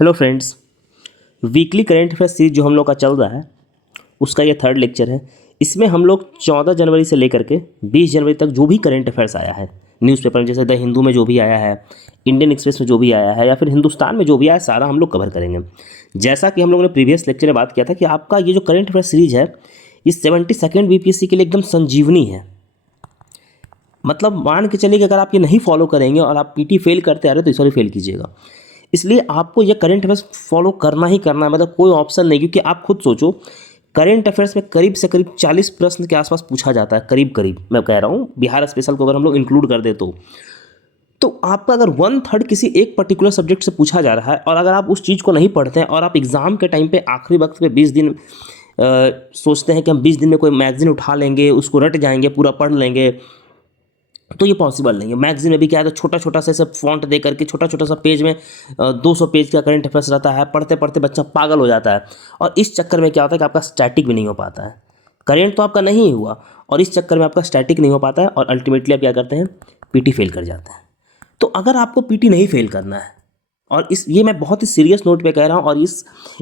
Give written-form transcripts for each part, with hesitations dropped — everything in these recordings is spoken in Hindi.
Hello friends. Weekly current affair series जो हम लोग का चल रहा है उसका ये थर्ड लेक्चर है। इसमें हम लोग 14 जनवरी से लेकर के 20 जनवरी तक जो भी करंट अफेयर्स आया है न्यूज़पेपर में, जैसे द हिंदू में जो भी आया है, इंडियन एक्सप्रेस में जो भी आया है, या फिर हिंदुस्तान में जो भी आया है, सारा हम लोग कवर करेंगे। जैसा कि हम लोगों ने प्रीवियस लेक्चर में बात किया था कि आपका ये जो करंट अफेयर सीरीज है ये 72nd बीपीएससी के लिए एकदम संजीवनी है। मतलब मान के चलिए कि अगर आप ये नहीं फॉलो करेंगे और आप पीटी फेल करते आ रहे हो तो इस वाली फेल कीजिएगा। इसलिए आपको ये करंट अफेयर्स फॉलो करना ही करना है, मतलब कोई ऑप्शन नहीं। क्योंकि आप खुद सोचो, करंट अफेयर्स में करीब से करीब 40 प्रश्न के आसपास पूछा जाता है, करीब करीब मैं कह रहा हूँ। बिहार स्पेशल को अगर हम लोग इंक्लूड कर दे तो आपका अगर 1/3 किसी एक पर्टिकुलर सब्जेक्ट से पूछा जा रहा है और अगर आप उस चीज़ को नहीं पढ़ते हैं और आप एग्ज़ाम के टाइम पे आखिरी वक्त पे 20 दिन सोचते हैं कि हम 20 दिन में कोई मैगजीन उठा लेंगे, उसको रट जाएंगे, पूरा पढ़ लेंगे, तो ये पॉसिबल नहीं है। मैगजीन में भी क्या है, तो छोटा छोटा सा सब फॉन्ट दे करके छोटा छोटा सा पेज में 200 पेज का करंट अफेयर्स रहता है। पढ़ते पढ़ते बच्चा पागल हो जाता है और इस चक्कर में क्या होता है कि आपका स्टैटिक भी नहीं हो पाता है। करेंट तो आपका नहीं हुआ और इस चक्कर में आपका स्टैटिक नहीं हो पाता है और अल्टीमेटली आप क्या करते हैं, पीटी फेल कर जाते हैं। तो अगर आपको पीटी नहीं फेल करना है, और इस ये मैं बहुत ही सीरियस नोट पे कह रहा हूँ, और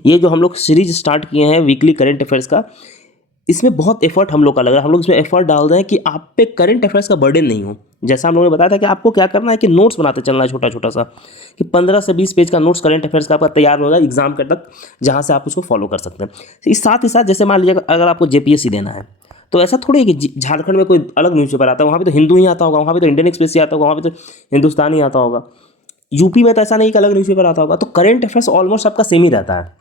ये जो हम लोग सीरीज स्टार्ट किए हैं वीकली करंट अफेयर्स का, इसमें बहुत एफर्ट हम लोग का लग रहा है। हम लोग इसमें एफर्ट डाल रहे हैं कि आप पे करंट अफेयर्स का बर्डन नहीं हो। जैसा हम लोगों ने बताया था कि आपको क्या करना है कि नोट्स बनाते चलना है, छोटा छोटा सा, कि 15 से 20 पेज का नोट्स करंट अफेयर्स का आपका तैयार होगा एग्जाम के तक, जहाँ से आप उसको फॉलो कर सकते हैं। इस साथ ही साथ जैसे मान लीजिए अगर आपको जेपीएससी देना है तो ऐसा थोड़ी है कि झारखंड में कोई अलग न्यूज़पेपर आता है, वहाँ पे तो हिंदू ही आता होगा, वहाँ पे तो इंडियन एक्सप्रेस ही आता होगा, वहाँ पे तो हिंदुस्तान ही आता होगा। यूपी में तो ऐसा नहीं कि अलग न्यूज़पेपर आता होगा। तो करंट अफेयर्स ऑलमोस्ट आपका सेम ही रहता है।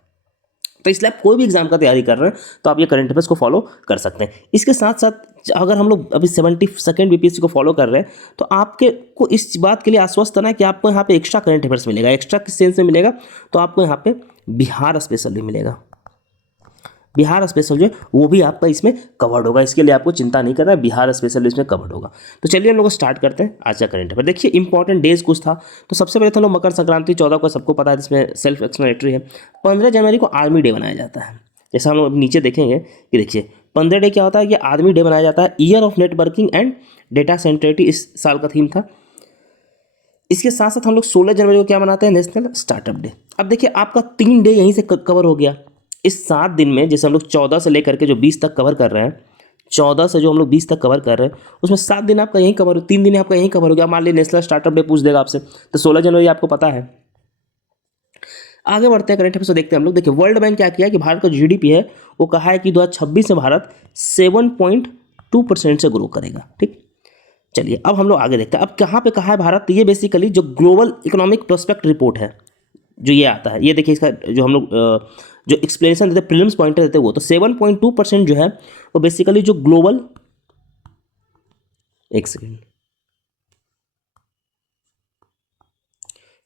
तो इसलिए आप कोई भी एग्जाम का तैयारी कर रहे हैं तो आप ये करंट अफेयर्स को फॉलो कर सकते हैं। इसके साथ साथ अगर हम लोग अभी 72nd बीपीएससी को फॉलो कर रहे हैं तो आपके को इस बात के लिए आश्वस्त होना है कि आपको यहाँ पे एक्स्ट्रा करंट अफेयर्स मिलेगा। एक्स्ट्रा किस सेंस में मिलेगा, तो आपको यहाँ पे बिहार स्पेशल भी मिलेगा। बिहार स्पेशल जो है वो भी आपका इसमें कवर्ड होगा। इसके लिए आपको चिंता नहीं करना है, बिहार स्पेशल इसमें कवर्ड होगा। तो चलिए हम लोग स्टार्ट करते हैं आज का करंट अफेयर। देखिए इंपॉर्टेंट डेज कुछ था। तो सबसे पहले तो हम लोग मकर संक्रांति 14 को सबको पता है, जिसमें सेल्फ एक्सप्लेनेटरी है। 15 जनवरी को आर्मी डे मनाया जाता है। जैसा हम लोग नीचे देखेंगे कि देखिए 15 डे क्या होता है, कि आर्मी डे मनाया जाता है। Year of networking and data centricity इस साल का थीम था। इसके साथ साथ हम लोग 16 जनवरी को क्या मनाते हैं, नेशनल स्टार्टअप डे। अब देखिए आपका 3 डे यहीं से कवर हो गया। इस 7 दिन में जैसे हम लोग 14 से लेकर के जो 20 तक कवर कर रहे हैं, 14 से जो हम लोग 20 तक कवर कर रहे हैं, उसमें 7 दिन आपका यहीं कवर हो, 3 दिन आपका यहीं कवर हो गया। मान लीजिए नेशनल स्टार्टअप डे पूछ देगा आपसे, तो 16 जनवरी आपको पता है। आगे बढ़ते हैं, करंट अफेयर्स देखते हैं हम लोग। देखिए वर्ल्ड बैंक क्या किया कि भारत का जीडीपी है वो कहा है कि 2026 में भारत 7.2% से ग्रो करेगा। ठीक, चलिए अब हम लोग आगे देखते हैं। अब कहाँ पे कहा है भारत, ये बेसिकली जो ग्लोबल इकोनॉमिक प्रोस्पेक्ट रिपोर्ट है जो ये आता है, ये देखिए इसका जो हम लोग जो एक्सप्लेनेशन देते हैं, प्रीलिम्स पॉइंटर देते हैं, वो तो 7.2% जो है वो बेसिकली जो ग्लोबल, एक second,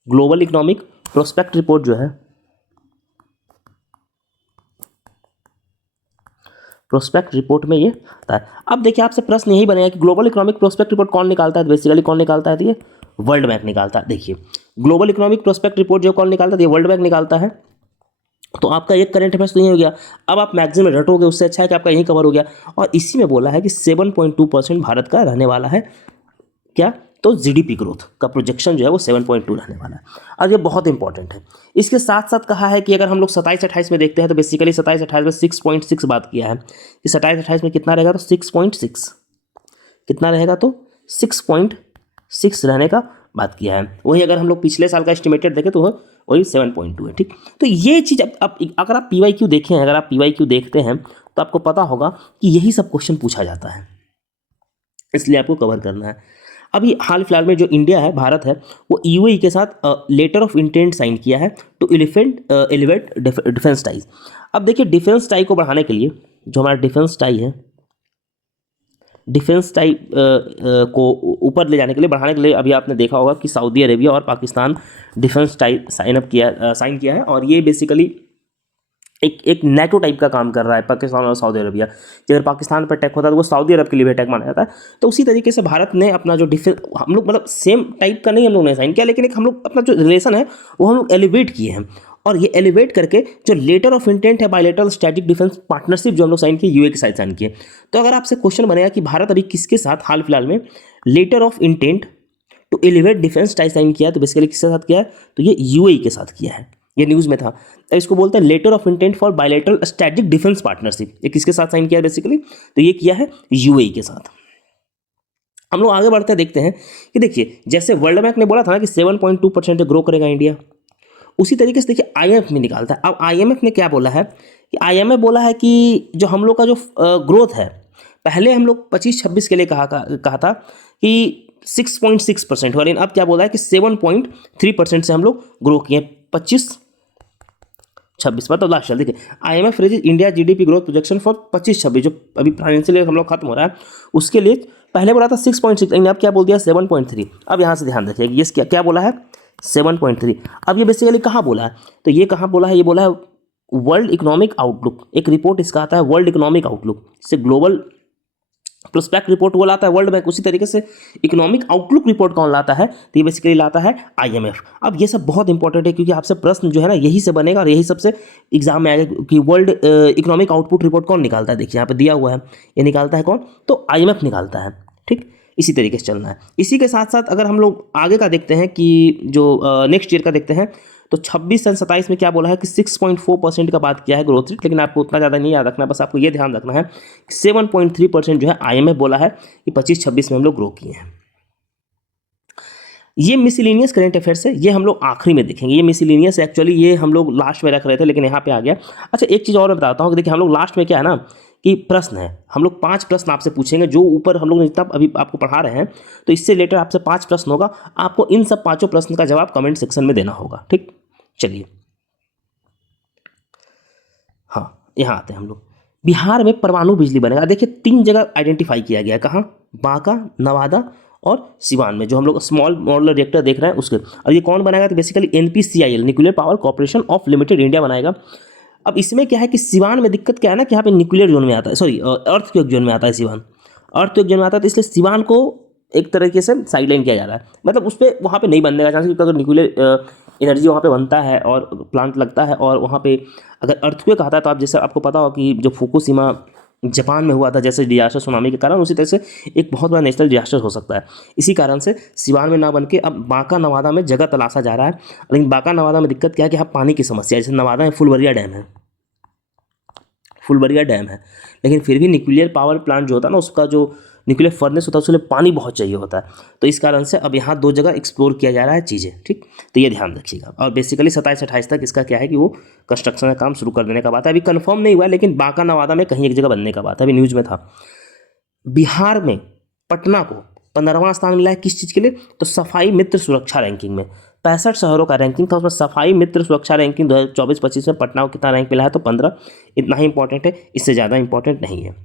global economic prospect report जो है, प्रोस्पेक्ट रिपोर्ट में ये आता है। अब देखिए आपसे प्रश्न यही बनेगा कि ग्लोबल इकोनॉमिक प्रोस्पेक्ट रिपोर्ट कौन निकालता है, बेसिकली कौन निकालता है, तो ये वर्ल्ड बैंक निकालता है। देखिए ग्लोबल इकोनॉमिक प्रोस्पेक्ट रिपोर्ट जो कौन निकालता है, ये वर्ल्ड बैंक निकालता है। तो आपका एक करंट अफेयर्स तो यही हो गया। अब आप मैगजीन में रटोगे, उससे अच्छा है कि आपका यही कवर हो गया। और इसी में बोला है कि 7.2% भारत का रहने वाला है क्या, तो जीडीपी ग्रोथ का प्रोजेक्शन जो है वो 7.2 रहने वाला है। और ये बहुत इंपॉर्टेंट है। इसके साथ साथ कहा है कि अगर हम लोग 27-28 में देखते हैं तो बेसिकली 27-28 में 6.6 बात किया है कि 27-28 में कितना रहेगा, तो 6.6 कितना रहेगा, तो 6.6 रहने का बात किया है। वही अगर हम लोग पिछले साल का एस्टिमेटेड देखें तो वही 7.2 है। ठीक, तो ये चीज़ अब अगर आप पीवाईक्यू देखें, अगर आप पीवाईक्यू देखते हैं तो आपको पता होगा कि यही सब क्वेश्चन पूछा जाता है, इसलिए आपको कवर करना है। अभी हाल फिलहाल में जो इंडिया है, भारत है, वो यूएई के साथ लेटर ऑफ इंटेंट साइन किया है टू एलिवेट डिफेंस टाइज। अब देखिए डिफेंस टाई को बढ़ाने के लिए, जो हमारा डिफेंस टाई है, डिफेंस टाई को ऊपर ले जाने के लिए, बढ़ाने के लिए, अभी आपने देखा होगा कि सऊदी अरेबिया और पाकिस्तान डिफेंस टाई साइन किया है। और ये बेसिकली एक नेटो टाइप का काम कर रहा है पाकिस्तान और सऊदी अरबिया। अगर पाकिस्तान पर अटैक होता है तो वो सऊदी अरब के लिए भी अटैक माना जाता है। तो उसी तरीके से भारत ने अपना जो डिफेंस, हम लोग मतलब सेम टाइप का नहीं हम लोग ने साइन किया, लेकिन एक हम लोग अपना जो रिलेशन है वो हम लोग एलिवेट किए हैं। और ये एलिवेट करके जो लेटर ऑफ इंटेंट है, बायलैटरल स्ट्रेटेजिक डिफेंस पार्टनरशिप जो हम लोग साइन किए, यूए के साथ साइन किए। तो अगर आपसे क्वेश्चन बनेगा कि भारत अभी किसके साथ हाल फिलहाल में letter of intent to elevate defence tie sign किया है, तो बेसिकली किसके साथ किया है, तो ये यूएई के साथ किया है। ये न्यूज़ में था। इसको बोलते हैं letter of intent for bilateral strategic defence partnership. ये किसके साथ साइन किया है बेसिकली? तो ये किया है यूएई के साथ। हम लोग आगे बढ़ते देखते हैं कि देखिए जैसे वर्ल्ड बैंक ने बोला था ना कि 7.2% ग्रो करेगा इंडिया, उसी तरीके से देखिए आईएमएफ में निकालता है। अब आईएमएफ ने क्या बोला है कि आईएमएफ बोला है कि जो हम लोग का जो ग्रोथ है, पहले हम लोग 25-26 के लिए कहा था कि 6.6% और अब क्या बोला है कि 7.3% से हम लोग ग्रो किए 25-26 मतलब लास्ट साल। देखिए IMF raise India GDP growth projection for 25-26 जो अभी फाइनेंशियल ईयर हम लोग खत्म हो रहा है उसके लिए पहले बोला था 6.6, अब क्या बोल दिया 7.3। अब यहाँ से ध्यान रखिए ये क्या बोला है 7.3। अब ये बेसिकली कहाँ बोला है? तो ये कहाँ बोला है? ये बोला है वर्ल्ड इकोनॉमिक आउटलुक, एक रिपोर्ट इसका आता है वर्ल्ड इकोनॉमिक आउटलुक से ग्लोबल प्रोस्पेक्ट रिपोर्ट वो लाता है वर्ल्ड बैंक, उसी तरीके से इकोनॉमिक आउटलुक रिपोर्ट कौन लाता है? तो ये बेसिकली लाता है आईएमएफ। अब ये सब बहुत इंपॉर्टेंट है क्योंकि आपसे प्रश्न जो है ना यही से बनेगा और यही सबसे एग्जाम में आएगा कि वर्ल्ड इकोनॉमिक आउटपुट रिपोर्ट कौन निकालता है। देखिए यहाँ पे दिया हुआ है, ये निकालता है कौन? तो आईएमएफ निकालता है। ठीक, इसी तरीके से चलना है। इसी के साथ साथ अगर हम लोग आगे का देखते हैं कि जो नेक्स्ट ईयर का देखते हैं तो 26 और 27 में क्या बोला है कि 6.4% का बात किया है ग्रोथ रेट, लेकिन आपको उतना ज़्यादा नहीं याद रखना, बस आपको ये ध्यान रखना है 7.3% जो है आईएमएफ बोला है कि 25-26 में हम लोग ग्रो किए हैं। ये मिसलिनियस करंट अफेयर्स है, ये हम लोग आखिरी में देखेंगे। ये मिसलिनियस एक्चुअली ये हम लोग लास्ट में रख रहे थे लेकिन यहाँ पे आ गया। अच्छा एक चीज़ और मैं बताता हूँ कि देखिए हम लोग लास्ट में क्या है ना कि प्रश्न है, हम लोग 5 प्रश्न आपसे पूछेंगे जो ऊपर हम लोग जितना अभी आपको पढ़ा रहे हैं, तो इससे रिलेटेड आपसे 5 प्रश्न होगा। आपको इन सब 5 प्रश्न का जवाब कमेंट सेक्शन में देना होगा। ठीक, चलिए हाँ यहाँ आते हैं हम लोग। बिहार में परमाणु बिजली बनेगा। देखिए 3 जगह आइडेंटिफाई किया गया है, कहाँ? बांका, नवादा और सिवान में, जो हम लोग स्मॉल मॉडुलर रिएक्टर देख रहे हैं उसके। और ये कौन बनाएगा? तो basically NPCIL nuclear power corporation of limited India बनाएगा। अब इसमें क्या है कि सिवान में दिक्कत क्या है ना कि यहाँ पे न्यूक्लियर जोन में आता है, सॉरी अर्थक्वेक जोन में आता है सिवान, अर्थक्वेक जोन में आता है, तो इसलिए सिवान को एक तरीके से साइडलाइन किया जा रहा है। मतलब उस पर वहाँ पे नहीं बनने का चांस, क्योंकि अगर न्यूक्लियर एनर्जी वहाँ पे बनता है और प्लांट लगता है और वहाँ पे अगर अर्थक्वेक आता है तो आप जैसे आपको पता हो कि जो फुकुशिमा जापान में हुआ था जैसे डिजास्टर सुनामी के कारण, उसी तरह से एक बहुत बड़ा नेशनल डिजास्टर हो सकता है। इसी कारण से सिवान में ना बन के अब बांका नवादा में जगह तलाशा जा रहा है। लेकिन बांका नवादा में दिक्कत क्या है कि यहाँ पानी की समस्या है। जैसे नवादा में फुलबरिया डैम है, फुलबरिया डैम है, लेकिन फिर भी न्यूक्लियर पावर प्लांट जो होता है ना उसका जो न्यूक्लियर फर्नेस होता है उसके लिए पानी बहुत चाहिए होता है। तो इस कारण से अब यहाँ 2 जगह एक्सप्लोर किया जा रहा है चीज़ें। ठीक, तो ये ध्यान रखिएगा। और बेसिकली 27-28 तक इसका क्या है कि वो कंस्ट्रक्शन का काम शुरू कर देने का बात है। अभी कंफर्म नहीं हुआ है लेकिन बांका नवादा में कहीं एक जगह बनने का बात है, अभी न्यूज़ में था। बिहार में पटना को 15वां स्थान मिला है किस चीज़ के लिए? तो सफाई मित्र सुरक्षा रैंकिंग में 65 शहरों का रैंकिंग था, उसमें सफाई मित्र सुरक्षा रैंकिंग 2024-25 में पटना को कितना रैंक मिला है? तो 15। इतना ही इंपॉर्टेंट है, इससे ज़्यादा इंपॉर्टेंट नहीं है।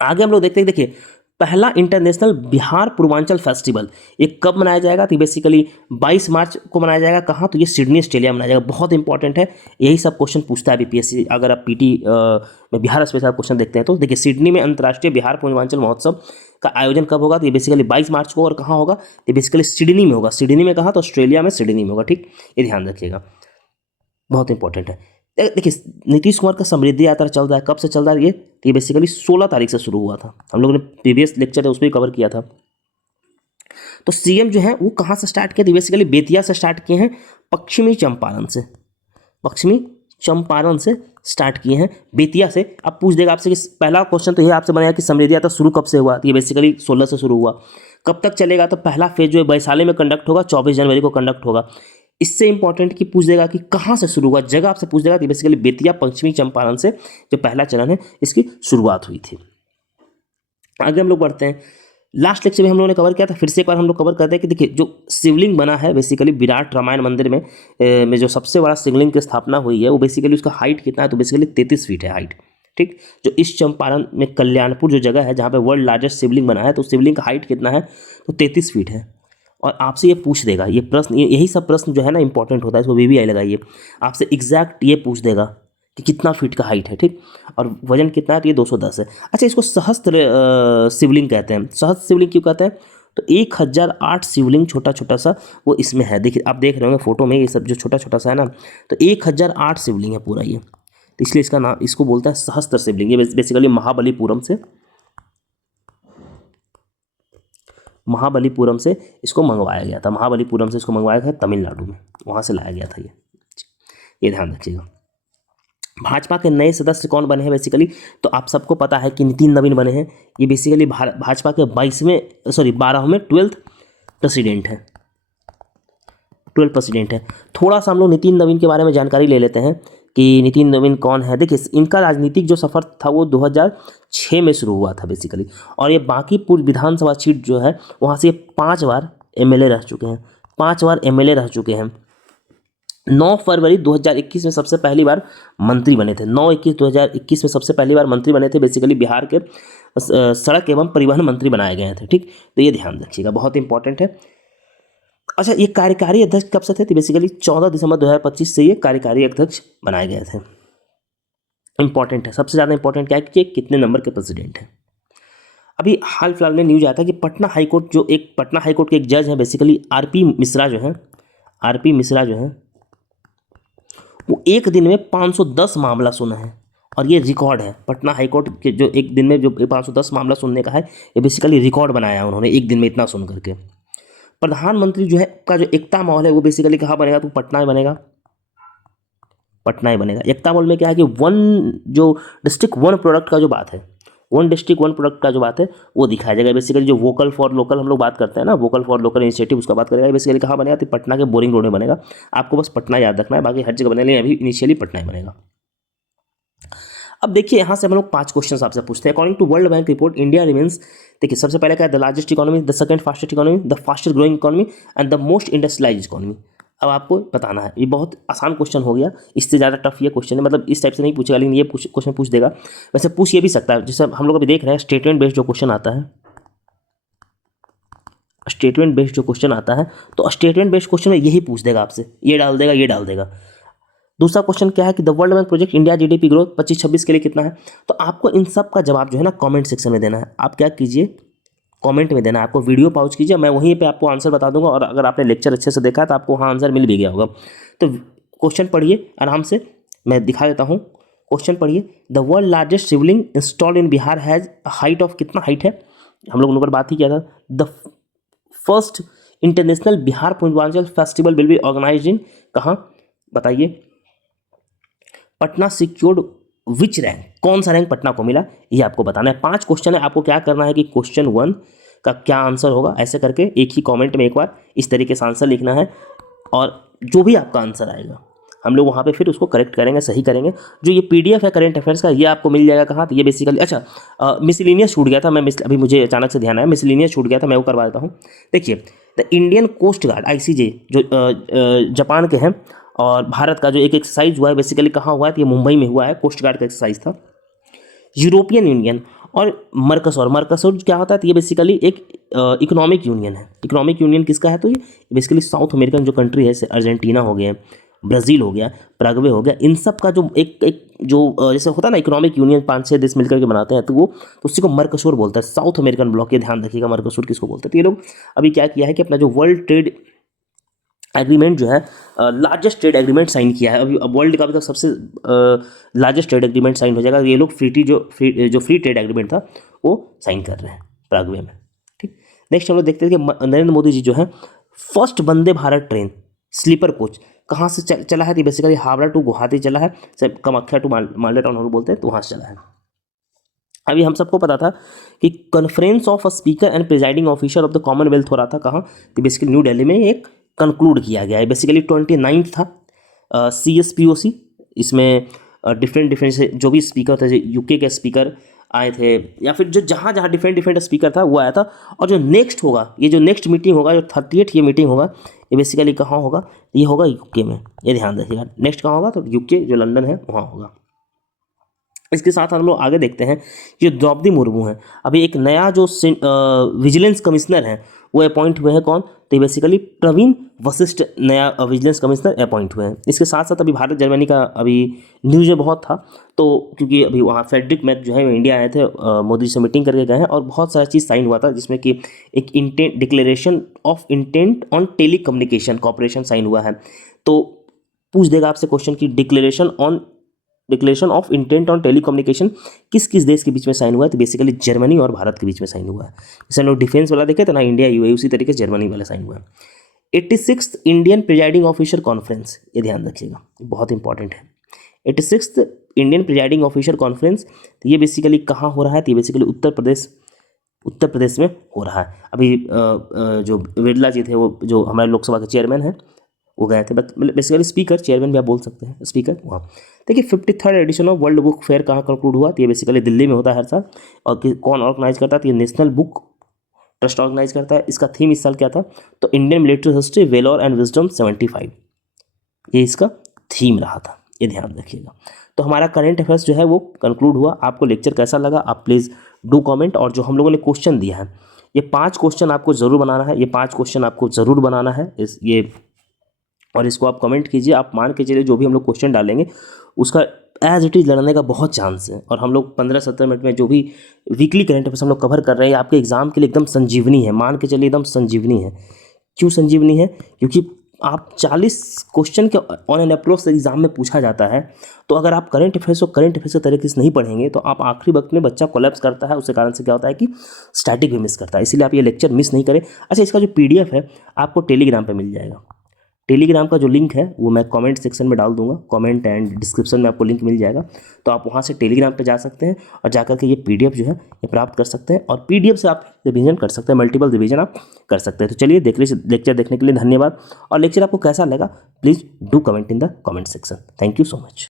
आगे हम लोग देखते हैं, देखिए पहला इंटरनेशनल बिहार पूर्वांचल फेस्टिवल ये कब मनाया जाएगा? तो बेसिकली 22 मार्च को मनाया जाएगा। कहाँ? तो ये सिडनी ऑस्ट्रेलिया में मनाया जाएगा। बहुत इंपॉर्टेंट है, यही सब क्वेश्चन पूछता है बीपीएससी। अगर आप पीटी में बिहार स्पेशल क्वेश्चन देखते हैं तो देखिए सिडनी में अंतर्राष्ट्रीय बिहार पूर्वांचल महोत्सव का आयोजन कब होगा? तो ये बेसिकली 22 मार्च को। और कहाँ होगा? ये बेसिकली सिडनी में होगा। सिडनी में कहाँ? तो ऑस्ट्रेलिया में सिडनी में होगा। ठीक, ये ध्यान रखिएगा, बहुत इंपॉर्टेंट है। देखिए नीतीश कुमार का समृद्धि यात्रा चल रहा है, कब से चल रहा है? ये बेसिकली 16 तारीख से शुरू हुआ था। हम लोगों ने प्रीवियस लेक्चर है उस पर कवर किया था। तो सीएम जो है वो कहाँ से स्टार्ट किया? तो बेसिकली बेतिया से स्टार्ट किए हैं, पश्चिमी चंपारण से, पश्चिमी चंपारण से स्टार्ट किए हैं, बेतिया से। अब पूछ देगा आपसे कि पहला क्वेश्चन तो ये आपसे बनेगा कि समृद्धि यात्रा शुरू कब से हुआ? तो ये बेसिकली 16 से शुरू हुआ। कब तक चलेगा? तो पहला फेज जो है वैशाली में कंडक्ट होगा, 24 जनवरी को कंडक्ट होगा। इससे इंपॉर्टेंट कि पूछ देगा कि कहाँ से शुरू हुआ, जगह आपसे पूछ देगा। तो बेसिकली बेतिया पश्चिमी चंपारण से जो पहला चरण है इसकी शुरुआत हुई थी। आगे हम लोग बढ़ते हैं। लास्ट लेक्चर में हम लोगों ने कवर किया था, फिर से एक बार हम लोग कवर करते हैं कि देखिए जो शिवलिंग बना है बेसिकली विराट रामायण मंदिर में जो सबसे बड़ा शिवलिंग की स्थापना हुई है वो बेसिकली उसका हाइट कितना है? तो बेसिकली 33 फीट है हाइट। ठीक, जो इस चंपारण में कल्याणपुर जो जगह है जहाँ पे वर्ल्ड लार्जेस्ट शिवलिंग बना है, तो शिवलिंग का हाइट कितना है? तो 33 फीट है। और आपसे ये पूछ देगा, ये प्रश्न, यही सब प्रश्न जो है ना इंपॉर्टेंट होता है, इसको वीवीआई लगाइए। आपसे एग्जैक्ट ये पूछ देगा कि कितना फीट का हाइट है। ठीक, और वजन कितना है? तो ये 210 है। अच्छा, इसको सहस्त्र शिवलिंग कहते हैं। सहस्त्र शिवलिंग क्यों कहते हैं? तो 1008 शिवलिंग छोटा छोटा सा वो इसमें है। देखिए आप देख रहे होंगे फोटो में, ये सब जो छोटा छोटा सा है ना, तो 1008 शिवलिंग है पूरा ये, तो इसलिए इसका नाम, इसको बोलते हैं सहस्त्र शिवलिंग। ये बेसिकली महाबलीपुरम से इसको मंगवाया गया था। महाबलीपुरम से इसको मंगवाया था तमिलनाडु में, वहाँ से लाया गया था ये। ये ध्यान रखिएगा। भाजपा के नए सदस्य कौन बने हैं बेसिकली, तो आप सबको पता है कि नितिन नवीन बने हैं। ये बेसिकली भाजपा के 12वें 12th प्रेसिडेंट हैं, 12 प्रेसिडेंट है। थोड़ा सा हम लोग नितिन नवीन के बारे में जानकारी ले लेते हैं कि नितिन नवीन कौन है। देखिए, इनका राजनीतिक जो सफ़र था वो 2006 में शुरू हुआ था बेसिकली, और ये बांकीपुर विधानसभा सीट जो है वहाँ से 5 बार एमएलए रह चुके हैं, 5 बार एमएलए रह चुके हैं। 9 फरवरी 2021 में सबसे पहली बार मंत्री बने थे। 9/21/2021 में सबसे पहली बार मंत्री बने थे। बेसिकली बिहार के सड़क एवं परिवहन मंत्री बनाए गए थे। ठीक, तो ये ध्यान रखिएगा, बहुत इंपॉर्टेंट है। अच्छा, ये कार्यकारी अध्यक्ष कब से थे, तो बेसिकली 14 दिसंबर 2025 से ये कार्यकारी अध्यक्ष बनाए गए थे। इंपॉर्टेंट है, सबसे ज़्यादा इंपॉर्टेंट क्या है कि कितने नंबर के प्रेसिडेंट हैं। अभी हाल फिलहाल में न्यूज आया था कि पटना हाईकोर्ट के एक जज हैं बेसिकली आरपी मिश्रा जो है वो एक दिन में 510 मामला सुना है, और ये रिकॉर्ड है। पटना हाईकोर्ट के जो एक दिन में जो 510 मामला सुनने का है, ये बेसिकली रिकॉर्ड बनाया है उन्होंने एक दिन में इतना सुन करके। प्रधानमंत्री जो है का जो एकता मॉल है वो बेसिकली कहाँ बनेगा, तो पटना ही बनेगा। एकता मॉल में क्या है कि डिस्ट्रिक्ट वन प्रोडक्ट का जो बात है, वो दिखाया जाएगा। बेसिकली जो वोकल फॉर लोकल हम लोग बात करते हैं ना, वोकल फॉर लोकल इनिशिएटिव, उसका बात करेगा। बेसिकली कहाँ बनेगा, तो पटना के बोरिंग रोड में बनेगा। आपको बस पटना याद रखना है, बाकी हर जगह बनेगा, अभी इनिशियली पटना ही बनेगा। अब देखिए, यहाँ से हम लोग 5 क्वेश्चन आपसे पूछते हैं। According to World Bank report, India remains, देखिए सबसे पहले क्या है, the largest economy, the second fastest economy, the fastest growing economy and the most industrialised economy. अब आपको बताना है, ये बहुत आसान क्वेश्चन हो गया, इससे ज़्यादा टफ ये क्वेश्चन है, मतलब इस टाइप से नहीं पूछेगा, लेकिन ये क्वेश्चन पूछ देगा। वैसे पूछ ये भी सकता है, जैसे हम लोग अभी देख रहे हैं स्टेटमेंट बेस्ड जो क्वेश्चन आता है, तो स्टेटमेंट बेस्ड क्वेश्चन में यही पूछ देगा आपसे, ये डाल देगा। दूसरा क्वेश्चन क्या है कि the world bank project India GDP growth 25-26 के लिए कितना है। तो आपको इन सब का जवाब जो है ना कमेंट सेक्शन में देना है। आप क्या कीजिए, कमेंट में देना है। आपको वीडियो पॉज कीजिए, मैं वहीं पे आपको आंसर बता दूंगा, और अगर आपने लेक्चर अच्छे से देखा है तो आपको वहाँ आंसर मिल भी गया होगा। तो क्वेश्चन पढ़िए आराम से, मैं दिखा देता हूँ। क्वेश्चन पढ़िए, the world largest shivling installed in Bihar has height of, कितना हाइट है, हम लोग ऊपर बात ही किया था। The first international Bihar Purvanchal festival will be organised in, कहाँ बताइए। पटना सिक्योर्ड विच रैंक, कौन सा रैंक पटना को मिला, ये आपको बताना है। 5 क्वेश्चन है, आपको क्या करना है कि क्वेश्चन 1 का क्या आंसर होगा, ऐसे करके एक ही कमेंट में एक बार इस तरीके से आंसर लिखना है, और जो भी आपका आंसर आएगा हम लोग वहाँ पे फिर उसको करेक्ट करेंगे, सही करेंगे। जो ये पीडीएफ है करंट अफेयर्स का, ये आपको मिल जाएगा कहाँ, तो ये बेसिकली, अच्छा मिसलिनियस छूट गया था, अभी मुझे अचानक से ध्यान आया, मिसलिनियस छूट गया था, मैं वो करवा देता हूँ। देखिए, the Indian Coast Guard ICJ जो जापान के हैं, और भारत का जो एक एक्सरसाइज हुआ है बेसिकली कहाँ हुआ है, तो ये मुंबई में हुआ है, कोस्ट गार्ड का एक्सरसाइज था। यूरोपियन यूनियन और मर्कसोर क्या होता है, तो ये बेसिकली एक इकोनॉमिक यूनियन है। इकोनॉमिक यूनियन किसका है, तो ये बेसिकली साउथ अमेरिकन जो कंट्री है, जैसे अर्जेंटीना हो गया, ब्राज़ील हो गया, पैराग्वे हो गया, इन सब का जो जो जैसे होता है ना इकोनॉमिक यूनियन, 5-6 देश मिलकर के बनाते हैं, तो उसी को मर्कसोर बोलता है, साउथ अमेरिकन ब्लॉक। ये ध्यान रखिएगा, मर्कसोर किसको बोलते हैं। तो ये लोग अभी क्या किया है कि अपना जो वर्ल्ड ट्रेड एग्रीमेंट जो है, लार्जेस्ट ट्रेड एग्रीमेंट साइन किया है। अभी वर्ल्ड का भी तो सबसे लार्जेस्ट ट्रेड एग्रीमेंट साइन हो जाएगा। ये लोग फ्री ट्रेड एग्रीमेंट था वो साइन कर रहे हैं पैराग्वे में। ठीक, नेक्स्ट हम लोग देखते हैं कि नरेंद्र मोदी जी जो है, first Vande Bharat train sleeper coach कहाँ से चला है, तो बेसिकली हावड़ा टू गुवाहाटी चला है, कामाख्या टू मालदा टाउन हम बोलते हैं, तो वहाँ से चला है। अभी हम सबको पता था कि conference of a speaker and presiding officer of the Commonwealth हो रहा था, कहाँ, तो बेसिकली न्यू दिल्ली में एक कंक्लूड किया गया है। बेसिकली 29 था CSPOC, इसमें डिफरेंट से जो भी स्पीकर थे, UK के स्पीकर आए थे, या फिर जो जहाँ डिफरेंट स्पीकर था वो आया था। और जो नेक्स्ट होगा, ये जो नेक्स्ट मीटिंग होगा, जो 38 ये मीटिंग होगा, ये बेसिकली कहाँ होगा, ये होगा UK में, ये ध्यान रखिएगा। नेक्स्ट कहाँ होगा, तो UK जो लंदन है वहाँ होगा। इसके साथ हम लोग आगे देखते हैं कि द्रौपदी मुर्मू है, अभी एक नया जो विजिलेंस कमिश्नर है वो अपॉइंट हुए हैं। कौन, तो बेसिकली प्रवीण वशिष्ठ नया विजिलेंस कमिश्नर अपॉइंट हुए हैं। इसके साथ साथ अभी भारत जर्मनी का अभी न्यूज़ में बहुत था, तो क्योंकि अभी वहाँ फ्रेडरिक मैक जो है वो इंडिया आए थे, मोदी से मीटिंग करके गए हैं, और बहुत सारा चीज़ साइन हुआ था, जिसमें कि एक declaration of intent on telecommunication cooperation sign हुआ है। तो पूछ देगा आपसे क्वेश्चन की declaration of intent on telecommunication किस किस देश के बीच में साइन हुआ है, तो बेसिकली जर्मनी और भारत के बीच में साइन हुआ है। जैसे हम लोग डिफेंस वाला देखे तो ना, इंडिया UAE, उसी तरीके से जर्मनी वाला साइन हुआ है। 86th Indian presiding officer conference, ये ध्यान रखिएगा, बहुत इंपॉर्टेंट है। 86th Indian presiding officer conference, तो ये बेसिकली कहाँ हो रहा है? तो ये बेसिकली उत्तर प्रदेश में हो रहा है। अभी जो बिरला जी थे, वो जो हमारे लोकसभा के चेयरमैन हैं, वो गए थे, बेसिकली स्पीकर, चेयरमैन भी आप बोल सकते हैं, स्पीकर वहाँ। देखिए 53rd edition of World Book Fair कहाँ कंक्लूड हुआ? तो ये बेसिकली दिल्ली में होता है हर साल। और कौन ऑर्गेनाइज करता है? तो ये नेशनल बुक ट्रस्ट ऑर्गेनाइज करता है। इसका थीम इस साल क्या था? तो Indian military history, valour and wisdom 75, ये इसका थीम रहा था, ये ध्यान रखिएगा। तो हमारा करंट अफेयर्स जो है वो कंक्लूड हुआ। आपको लेक्चर कैसा लगा आप प्लीज़ डू कमेंट। और जो हम लोगों ने क्वेश्चन दिया है, ये 5 क्वेश्चन आपको ज़रूर बनाना है, ये 5 क्वेश्चन आपको ज़रूर बनाना है और इसको आप कमेंट कीजिए। आप मान के चलिए जो भी हम लोग क्वेश्चन डालेंगे उसका एज इट इज़ लड़ने का बहुत चांस है। और हम लोग 15-17 मिनट में जो भी वीकली करंट अफेयर्स हम लोग कवर कर रहे हैं, आपके एग्जाम के लिए एकदम संजीवनी है, मान के चलिए एकदम संजीवनी है। क्यों संजीवनी है? क्योंकि आप 40 क्वेश्चन के ऑन एन अप्रोच एग्जाम में पूछा जाता है। तो अगर आप करंट अफेयर्स के तरीके से नहीं पढ़ेंगे तो आप आखिरी वक्त में बच्चा कोलैप्स करता है। उसके कारण से क्या होता है कि स्टैटिक भी मिस करता है। इसीलिए आप ये लेक्चर मिस नहीं करें। अच्छा, इसका जो PDF है आपको टेलीग्राम पे मिल जाएगा। टेलीग्राम का जो लिंक है वो मैं कमेंट सेक्शन में डाल दूंगा, कमेंट एंड डिस्क्रिप्शन में आपको लिंक मिल जाएगा। तो आप वहाँ से टेलीग्राम पे जा सकते हैं और जाकर के ये PDF जो है ये प्राप्त कर सकते हैं। और PDF से आप रिवीजन कर सकते हैं, मल्टीपल रिवीजन आप कर सकते हैं। तो चलिए लेक्चर देखने के लिए धन्यवाद। और लेक्चर आपको कैसा लगा please do comment in the comment section. Thank you so much.